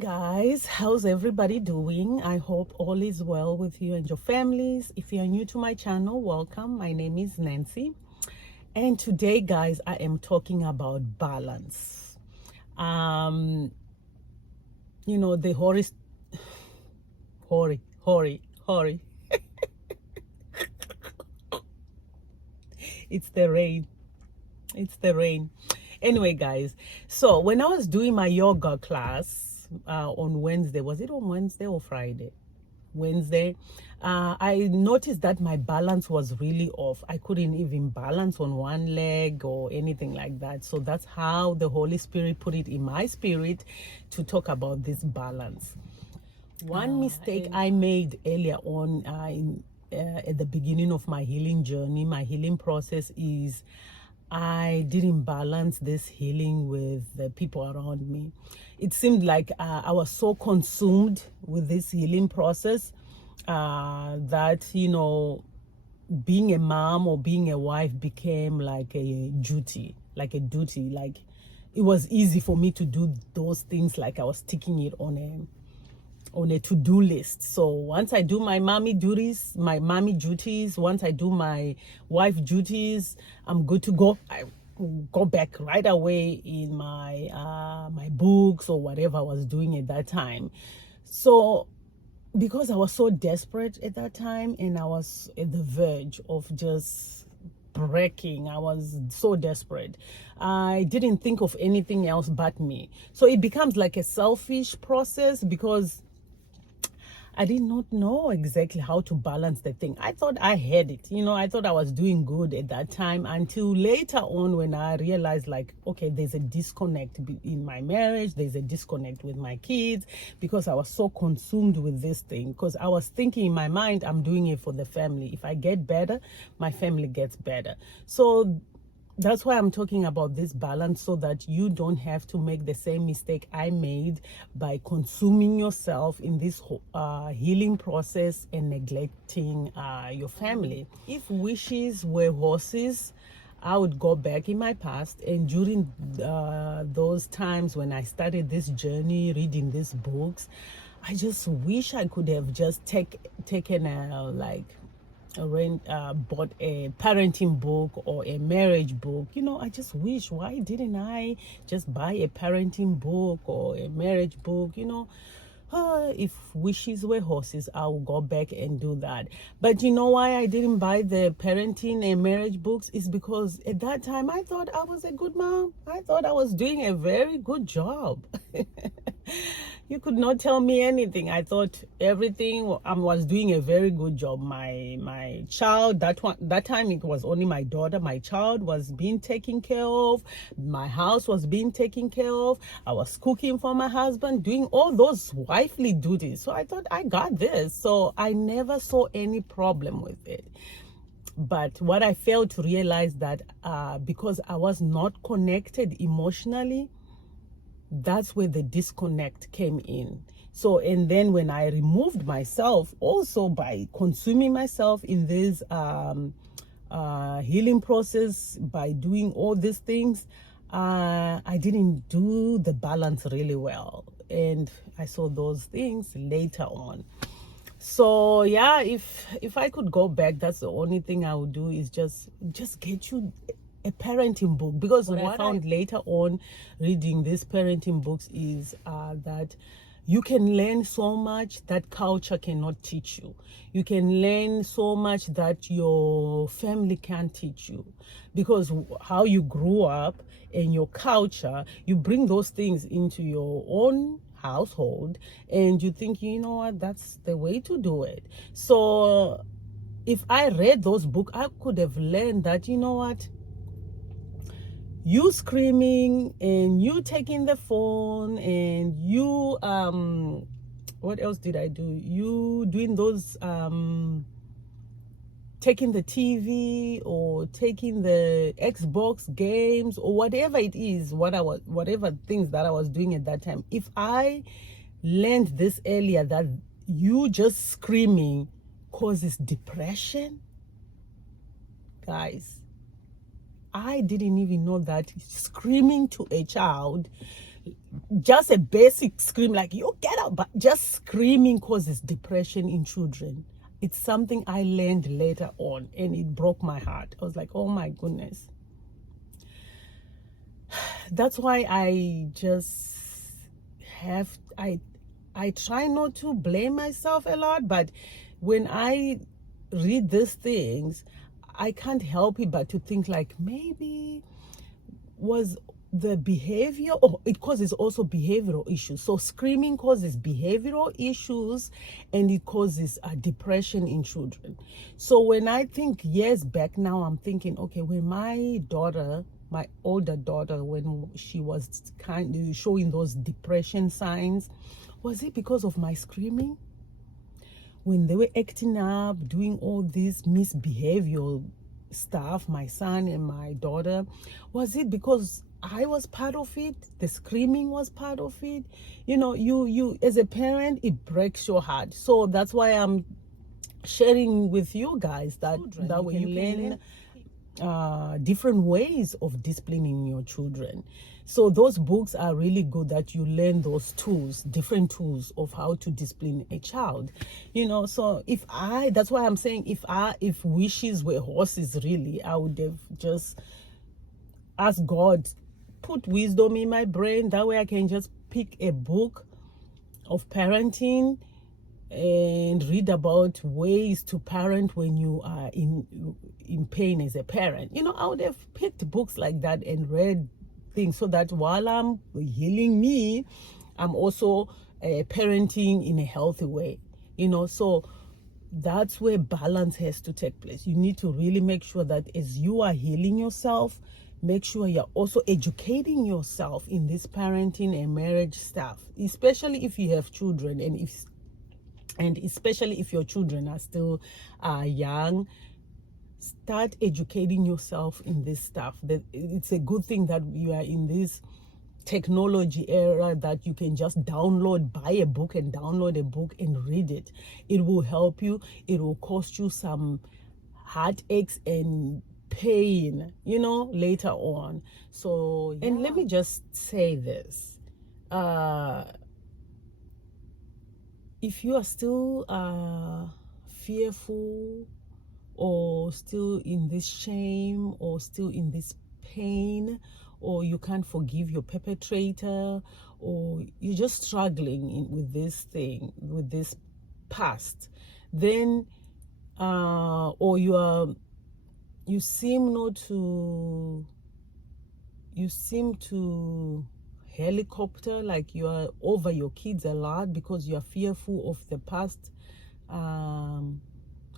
Guys, how's everybody doing? I hope all is well with you and your families. If you're new to my channel, welcome. My name is Nancy, and today, guys, I am talking about balance. The hori. It's the rain. It's the rain. Anyway, guys, so when I was doing my yoga class on Wednesday, was it on Wednesday or Friday? Wednesday, I noticed that my balance was really off. I couldn't even balance on one leg or anything like that. So that's how the Holy Spirit put it in my spirit to talk about this balance. One mistake I made earlier on at the beginning of my healing journey, my healing process, is I didn't balance this healing with the people around me. It seemed like I was so consumed with this healing process that, being a mom or being a wife became like a duty. Like it was easy for me to do those things, like I was sticking it on a to-do list. So once I do my mommy duties, once I do my wife duties, I'm good to go. I go back right away in my my books or whatever I was doing at that time. So because I was so desperate at that time and I was at the verge of just breaking, I was so desperate, I didn't think of anything else but me. So it becomes like a selfish process because I did not know exactly how to balance the thing. I thought I had it. I thought I was doing good at that time until later on when I realized, like, okay, there's a disconnect in my marriage. There's a disconnect with my kids because I was so consumed with this thing. Because I was thinking in my mind, I'm doing it for the family. If I get better, my family gets better. So that's why I'm talking about this balance, so that you don't have to make the same mistake I made by consuming yourself in this healing process and neglecting your family. If wishes were horses, I would go back in my past, and during those times when I started this journey, reading these books, I just wish I could have just taken bought a parenting book or a marriage book. I just wish, why didn't I just buy a parenting book or a marriage book? If wishes were horses, I would go back and do that. But you know why I didn't buy the parenting and marriage books? Is because at that time I thought I was a good mom. I thought I was doing a very good job. You could not tell me anything. I thought everything, I was doing a very good job. My child, that time it was only my daughter. My child was being taken care of. My house was being taken care of. I was cooking for my husband, doing all those wifely duties. So I thought I got this. So I never saw any problem with it. But what I failed to realize that because I was not connected emotionally, that's where the disconnect came in. So, and then when I removed myself also by consuming myself in this healing process, by doing all these things, I didn't do the balance really well. And I saw those things later on. So yeah, if I could go back, that's the only thing I would do, is just get you a parenting book. Because what I found later on reading these parenting books is that you can learn so much that culture cannot teach you. You can learn so much that your family can't teach you, because how you grew up and your culture, you bring those things into your own household and you think, you know what, that's the way to do it. So if I read those books, I could have learned that, you know what, you screaming and you taking the phone and you what else did I do? You doing those taking the TV or taking the Xbox games or whatever it is, whatever things that I was doing at that time. If I learned this earlier, that you just screaming causes depression, guys, I didn't even know that screaming to a child just a basic scream like you get up, but just screaming causes depression in children. It's something I learned later on, and it broke my heart. I was like, oh my goodness. That's why I just have I try not to blame myself a lot, but when I read these things, I can't help it but to think like maybe was the behavior, or it causes also behavioral issues. So screaming causes behavioral issues, and it causes depression in children. So when I think years back now, I'm thinking, okay, when my older daughter, when she was kind of showing those depression signs, was it because of my screaming? When they were acting up, doing all this misbehavioral stuff, my son and my daughter, was it because I was part of it? The screaming was part of it? You know, you as a parent, it breaks your heart. So that's why I'm sharing with you guys that way you can learn different ways of disciplining your children. So those books are really good, that you learn those tools, different tools of how to discipline a child. You know, so that's why I'm saying, if wishes were horses, really, I would have just asked God, put wisdom in my brain, that way I can just pick a book of parenting and read about ways to parent when you are in pain as a parent. You know, I would have picked books like that and read things, so that while I'm healing me, I'm also parenting in a healthy way. You know, so that's where balance has to take place. You need to really make sure that as you are healing yourself, make sure you're also educating yourself in this parenting and marriage stuff, especially if you have children, and especially if your children are still young. Start educating yourself in this stuff. That it's a good thing that you are in this technology era, that you can just buy a book and download a book and read it. It will help you. It will cost you some heartaches and pain, you know, later on. So yeah. And let me just say this, if you are still fearful, or still in this shame, or still in this pain, or you can't forgive your perpetrator, or you're just struggling with this thing, with this past, then or you seem to helicopter, like you are over your kids a lot because you are fearful of the past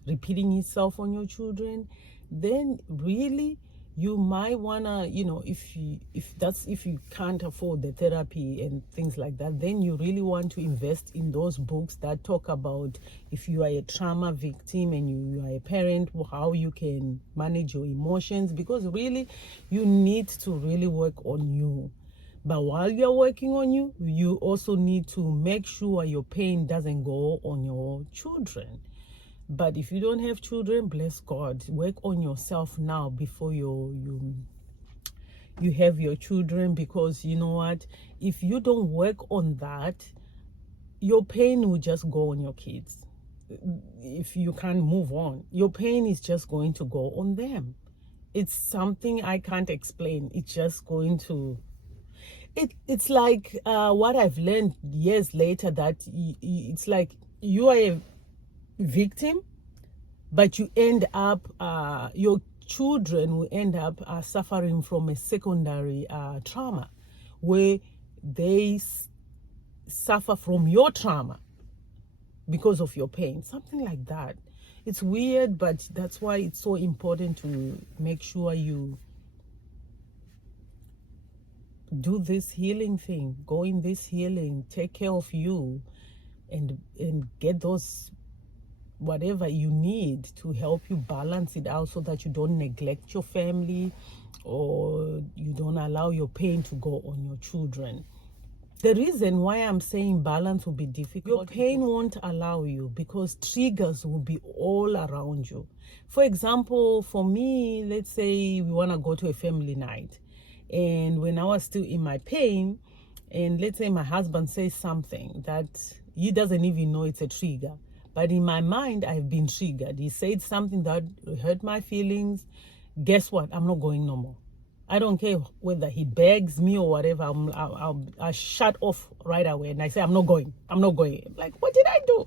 repeating itself on your children, then really you might wanna, you know, if you can't afford the therapy and things like that, then you really want to invest in those books that talk about, if you are a trauma victim and you are a parent, how you can manage your emotions, because really you need to really work on you. But while you're working on you, you also need to make sure your pain doesn't go on your children. But if you don't have children, bless God, work on yourself now before you have your children, because you know what, if you don't work on that, your pain will just go on your kids. If you can't move on, your pain is just going to go on them. It's something I can't explain. It's just going to, it's like what I've learned years later, that it's like you are a victim, but you end up your children will end up suffering from a secondary trauma, where they suffer from your trauma because of your pain, something like that. It's weird, but that's why it's so important to make sure you do this healing thing, go in this healing, take care of you, and get those whatever you need to help you balance it out, so that you don't neglect your family, or you don't allow your pain to go on your children. The reason why I'm saying balance will be difficult, your pain won't allow you, because triggers will be all around you. For example, for me, let's say we want to go to a family night, and when I was still in my pain, and let's say my husband says something that he doesn't even know it's a trigger, but in my mind I've been triggered. He said something that hurt my feelings. Guess what? I'm not going no more. I don't care whether he begs me or whatever. I'll shut off right away, and I say I'm not going. I'm not going. Like, what did I do?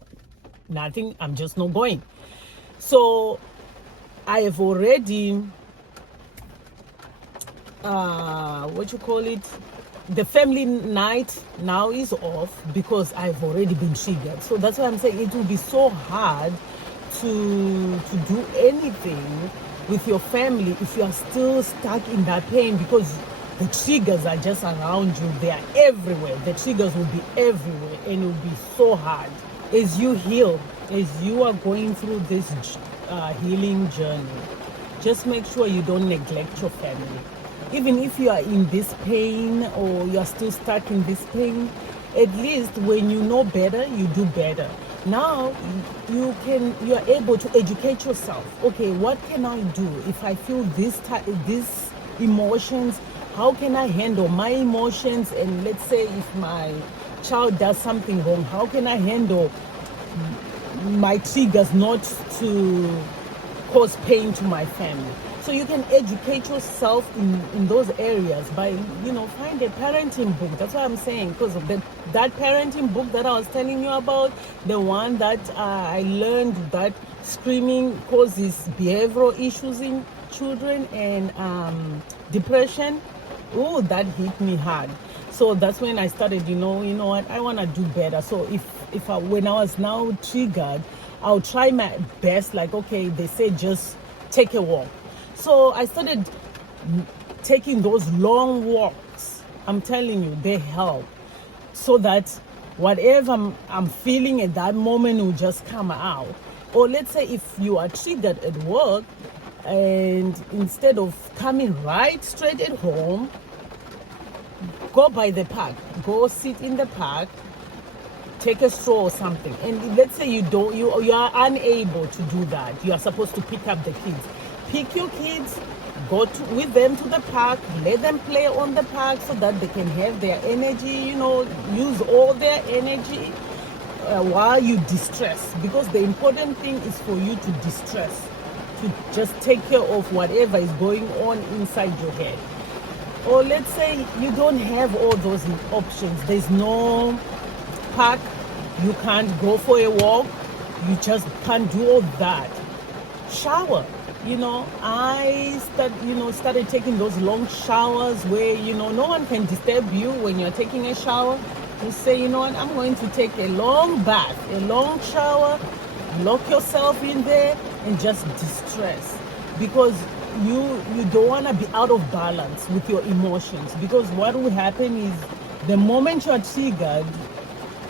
Nothing. I'm just not going. So I have already what you call it, the family night now is off because I've already been triggered. So that's why I'm saying it will be so hard to do anything with your family if you are still stuck in that pain, because the triggers are just around you. They are everywhere. The triggers will be everywhere, and it will be so hard. As you heal, as you are going through this healing journey, just make sure you don't neglect your family. Even if you are in this pain or you are still stuck in this pain, at least when you know better, you do better. Now you are able to educate yourself. Okay, what can I do if I feel these emotions? How can I handle my emotions? And let's say if my child does something wrong, how can I handle my triggers not to cause pain to my family? So you can educate yourself in those areas by, find a parenting book. That's what I'm saying, because of that parenting book that I was telling you about, the one that I learned that screaming causes behavioral issues in children and depression. Oh, that hit me hard. So that's when I started, you know what, I want to do better. So when I was now triggered, I'll try my best. Like, okay, they say just take a walk. So I started taking those long walks. I'm telling you, they help. So that whatever I'm feeling at that moment will just come out. Or let's say if you are triggered at work, and instead of coming right straight at home, go by the park. Go sit in the park, take a stroll or something. And let's say you are unable to do that. You are supposed to pick up the kids. Pick your kids, go with them to the park, let them play on the park so that they can have their energy, use all their energy while you distress. Because the important thing is for you to distress, to just take care of whatever is going on inside your head. Or let's say you don't have all those options. There's no park, you can't go for a walk, you just can't do all that. Shower. I started taking those long showers where, no one can disturb you when you're taking a shower. You say, what, I'm going to take a long bath, a long shower, lock yourself in there and just distress. Because you don't want to be out of balance with your emotions. Because what will happen is the moment you're triggered,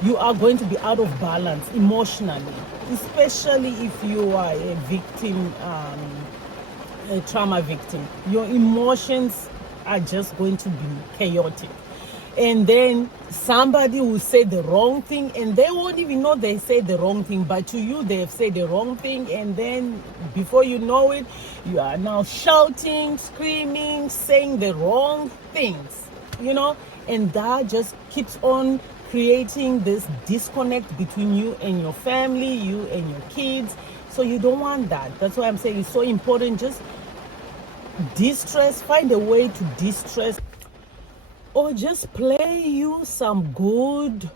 you are going to be out of balance emotionally, especially if you are a victim, a trauma victim. Your emotions are just going to be chaotic. And then somebody will say the wrong thing and they won't even know they say the wrong thing, but to you they have said the wrong thing, and then before you know it, you are now shouting, screaming, saying the wrong things, and that just keeps on creating this disconnect between you and your family, you and your kids. So you don't want that. That's why I'm saying it's so important. Just distress, find a way to distress, or just play you some good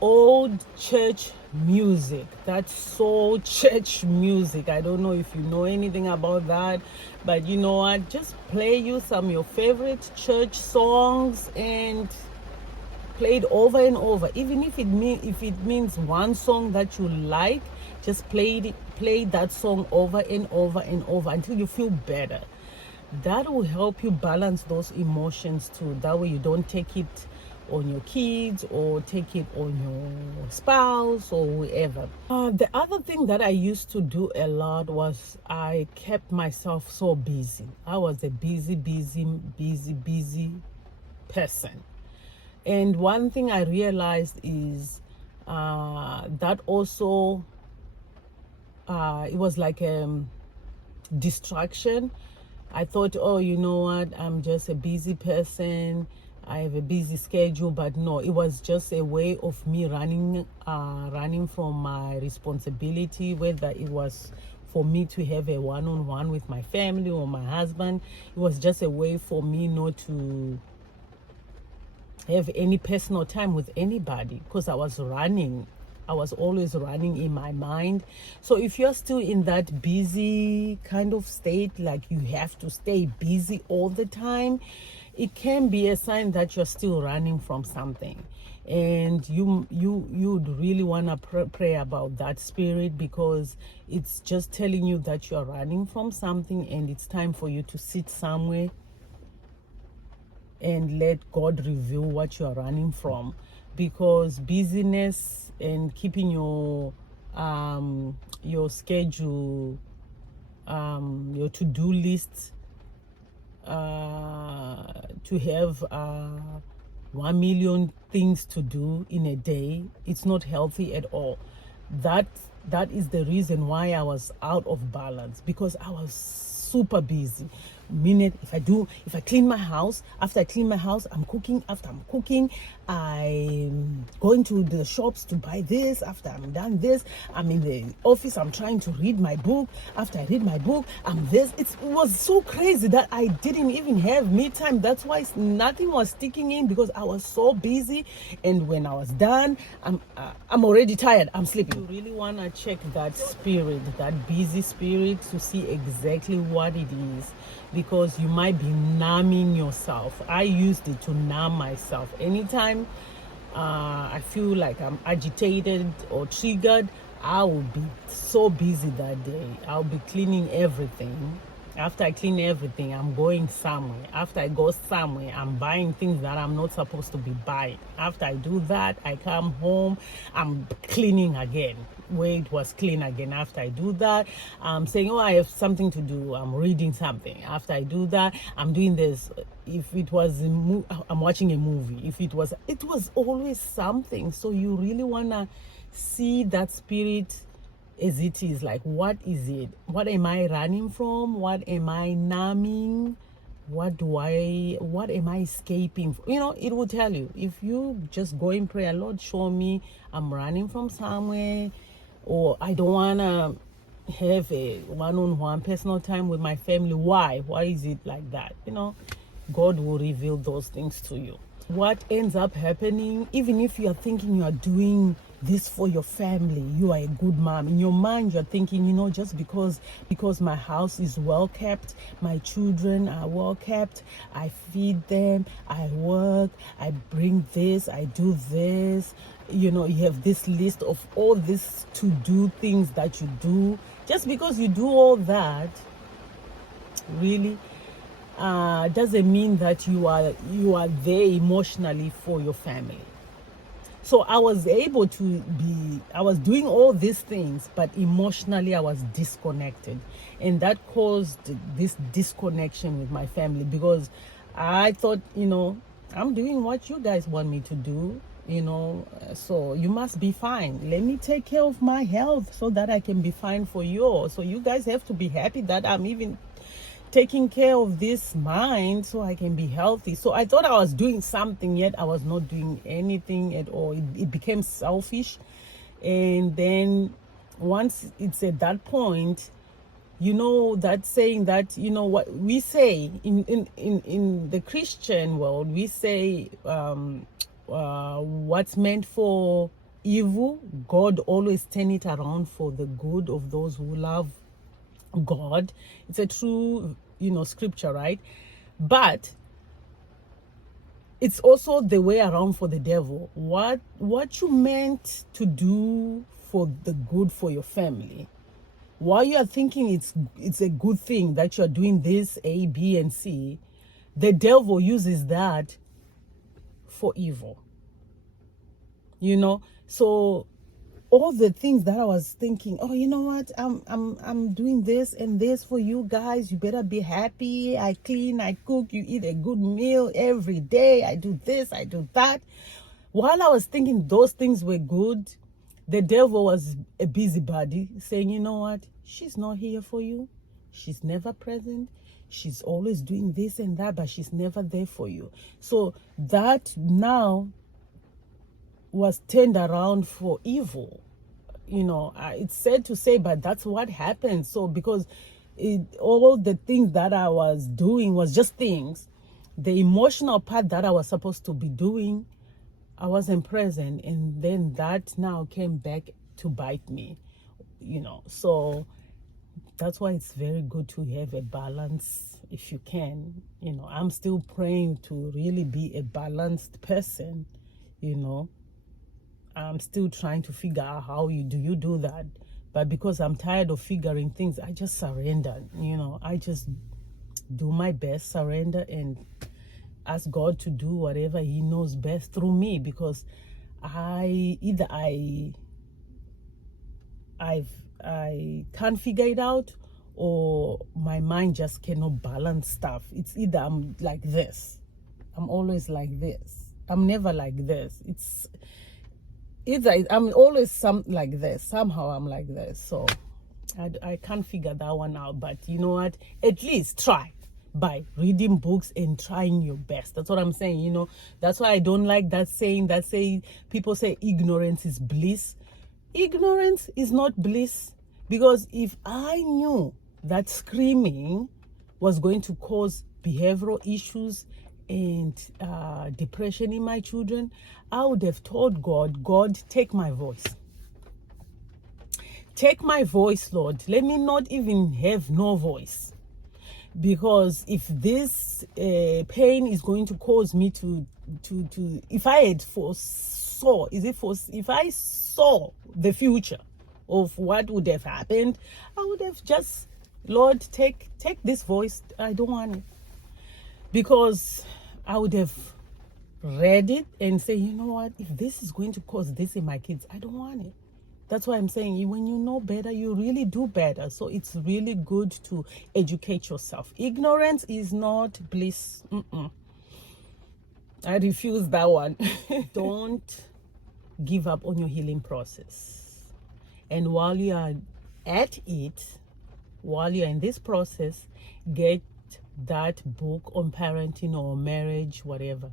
old church music. That's soul church music. I don't know if you know anything about that, but you know what, just play you some of your favorite church songs and play it over and over. Even if it means one song that you like, just play that song over and over and over until you feel better. That will help you balance those emotions too. That way you don't take it on your kids or take it on your spouse or whoever. The other thing that I used to do a lot was I kept myself so busy. I was a busy person. And one thing I realized is that also it was like a distraction. I thought, oh, you know what, I'm just a busy person. I have a busy schedule. But no, it was just a way of me running from my responsibility, whether it was for me to have a one-on-one with my family or my husband. It was just a way for me not to have any personal time with anybody, because I was always running in my mind. So if you're still in that busy kind of state, like you have to stay busy all the time, it can be a sign that you're still running from something. And you'd really want to pray about that spirit, because it's just telling you that you're running from something, and it's time for you to sit somewhere and let God reveal what you are running from. Because busyness and keeping your schedule, your to-do list, to have 1 million things to do in a day, it's not healthy at all. That is the reason why I was out of balance, because I was super busy. If I clean my house, after I clean my house, I'm cooking. After I'm cooking, I'm going to the shops to buy this. After I'm done this, I'm in the office, I'm trying to read my book. After I read my book, I'm this. It was so crazy that I didn't even have me time. That's why nothing was sticking in, because I was so busy. And when I was done, I'm already tired, I'm sleeping. You really want to check that spirit, that busy spirit, to see exactly what it is, because you might be numbing yourself. I used it to numb myself. Anytime I feel like I'm agitated or triggered, I will be so busy that day. I'll be cleaning everything. After I clean everything, I'm going somewhere. After I go somewhere, I'm buying things that I'm not supposed to be buying. After I do that, I come home, I'm cleaning again where it was clean again. After I do that, I'm saying, oh, I have something to do. I'm reading something. After I do that, I'm doing this. If it was I'm watching a movie. If it was always something. So you really want to see that spirit as it is. Like, what is it? What am I running from? What am I numbing? What am I escaping from? It will tell you. If you just go in prayer, Lord, show me I'm running from somewhere, or I don't want to have a one-on-one personal time with my family. Why is it like that? God will reveal those things to you. What ends up happening, even if you are thinking you are doing this for your family, you are a good mom, in your mind you're thinking, just because my house is well kept, my children are well kept, I feed them, I work, I bring this, I do this, you have this list of all these to-do things that you do. Just because you do all that, really doesn't mean that you are there emotionally for your family. So I was doing all these things, but emotionally I was disconnected, and that caused this disconnection with my family, because I thought, I'm doing what you guys want me to do, so you must be fine. Let me take care of my health so that I can be fine for you. So you guys have to be happy that I'm even taking care of this mind so I can be healthy. So I thought I was doing something, yet I was not doing anything at all. It became selfish. And then once it's at that point, that saying that, what we say in the Christian world, we say what's meant for evil, God always turn it around for the good of those who love God. It's a true scripture, right? But it's also the way around for the devil. What you meant to do for the good for your family, while you are thinking it's a good thing that you're doing this A, B, and C, the devil uses that for evil. So all the things that I was thinking, oh, you know what, I'm doing this and this for you guys, you better be happy, I clean, I cook, you eat a good meal every day, I do this, I do that. While I was thinking those things were good, the devil was a busybody saying, you know what, she's not here for you, she's never present, she's always doing this and that, but she's never there for you. So that now was turned around for evil. It's sad to say, but that's what happened. So because all the things that I was doing was just things, the emotional part that I was supposed to be doing, I wasn't present, and then that now came back to bite me. So that's why it's very good to have a balance if you can. I'm still praying to really be a balanced person. I'm still trying to figure out how you do that. But because I'm tired of figuring things, I just surrender. I just do my best, surrender, and ask God to do whatever He knows best through me, because I can't figure it out, or my mind just cannot balance stuff. It's either I'm like this, I'm always like this, I'm never like this. It's either I'm always like this, somehow I'm like this. So I can't figure that one out. But you know what, at least try by reading books and trying your best. That's what I'm saying. That's why I don't like that saying people say ignorance is bliss. Ignorance is not bliss, because if I knew that screaming was going to cause behavioral issues and depression in my children, I would have told God, take my voice. Take my voice, Lord. Let me not even have no voice. Because if this pain is going to cause me to if I had foresaw, if I saw the future of what would have happened, I would have just, Lord, take this voice. I don't want it. Because I would have read it and say, you know what, if this is going to cause this in my kids, I don't want it. That's why I'm saying, when you know better, you really do better. So it's really good to educate yourself. Ignorance is not bliss. I refuse that one. Don't give up on your healing process. And while you are at it, while you're in this process, get that book on parenting or marriage, whatever.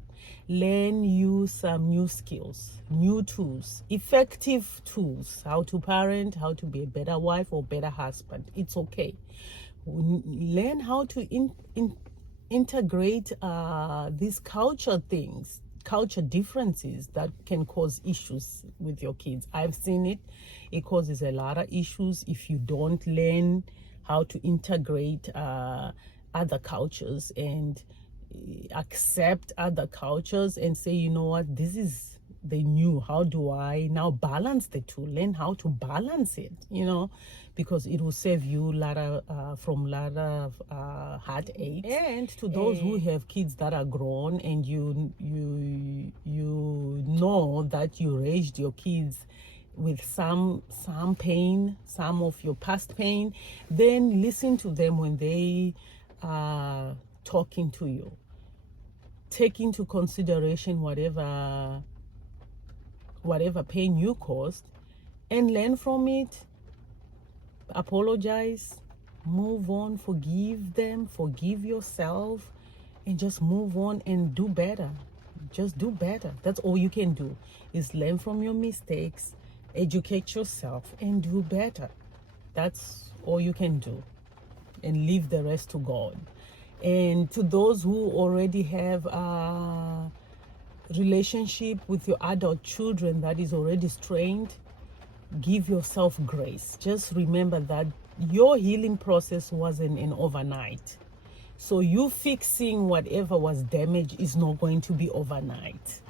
Learn you some new skills, new tools, effective tools, how to parent, how to be a better wife or better husband. It's okay. Learn how to integrate these culture differences that can cause issues with your kids. I've seen it. It causes a lot of issues if you don't learn how to integrate other cultures and accept other cultures and say, you know what, this is the new. How do I now balance the two? Learn how to balance it, because it will save you from a lot of heartache. And to those who have kids that are grown and you know that you raised your kids with some pain, some of your past pain, then listen to them when they are talking to you. Take into consideration whatever pain you caused and learn from it. Apologize, move on, forgive them, forgive yourself, and just move on and do better. Just do better. That's all you can do, is learn from your mistakes, educate yourself, and do better. That's all you can do, and leave the rest to God. And to those who already have a relationship with your adult children that is already strained, give yourself grace. Just remember that your healing process wasn't an overnight. So you fixing whatever was damaged is not going to be overnight.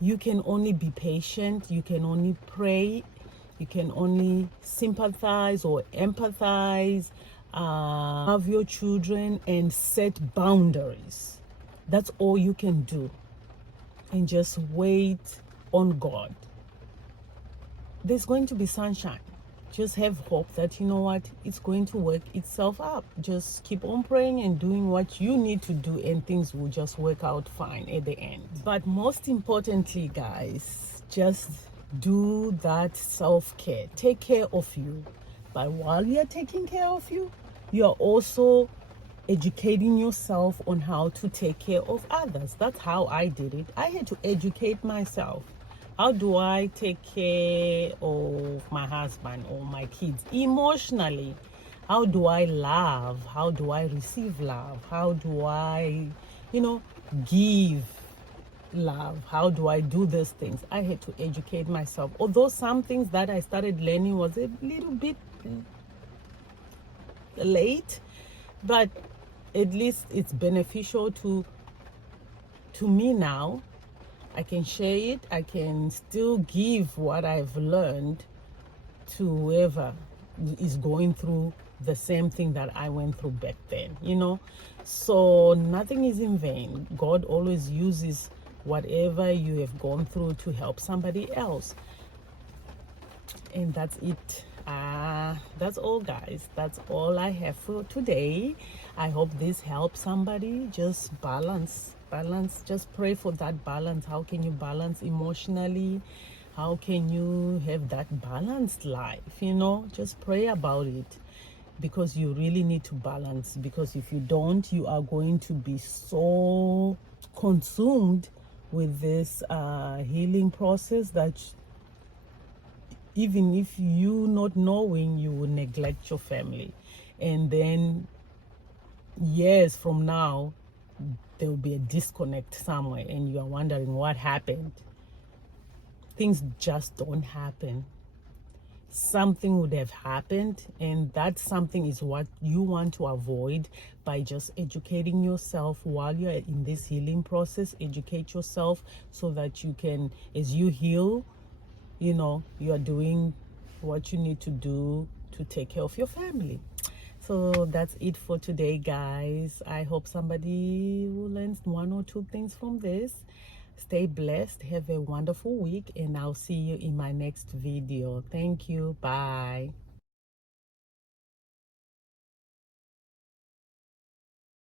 You can only be patient. You can only pray. You can only sympathize or empathize, love your children, and set boundaries. That's all you can do. And just wait on God. There's going to be sunshine. Just have hope that, you know what, it's going to work itself out. Just keep on praying and doing what you need to do, and things will just work out fine at the end. But most importantly, guys, just do that self-care. Take care of you. But while you're taking care of you, you're also educating yourself on how to take care of others. That's how I did it. I had to educate myself. How do I take care of my husband or my kids emotionally? How do I love? How do I receive love? How do I, give love? How do I do these things? I had to educate myself. Although some things that I started learning was a little bit late, but at least it's beneficial to me now. I can share it. I can still give what I've learned to whoever is going through the same thing that I went through back then, So nothing is in vain. God always uses whatever you have gone through to help somebody else. And that's it. That's all, guys. That's all I have for today. I hope this helps somebody. Just balance. Just pray for that balance. How can you balance emotionally? How can you have that balanced life? Just pray about it, because you really need to balance. Because if you don't, you are going to be so consumed with this healing process that even if you not knowing, you will neglect your family. And then years from now, there will be a disconnect somewhere and you are wondering what happened. Things just don't happen. Something would have happened, and that something is what you want to avoid by just educating yourself while you're in this healing process. Educate yourself so that you can, as you heal, you are doing what you need to do to take care of your family. So that's it for today, guys. I hope somebody will learn one or two things from this. Stay blessed. Have a wonderful week, and I'll see you in my next video. Thank you. Bye.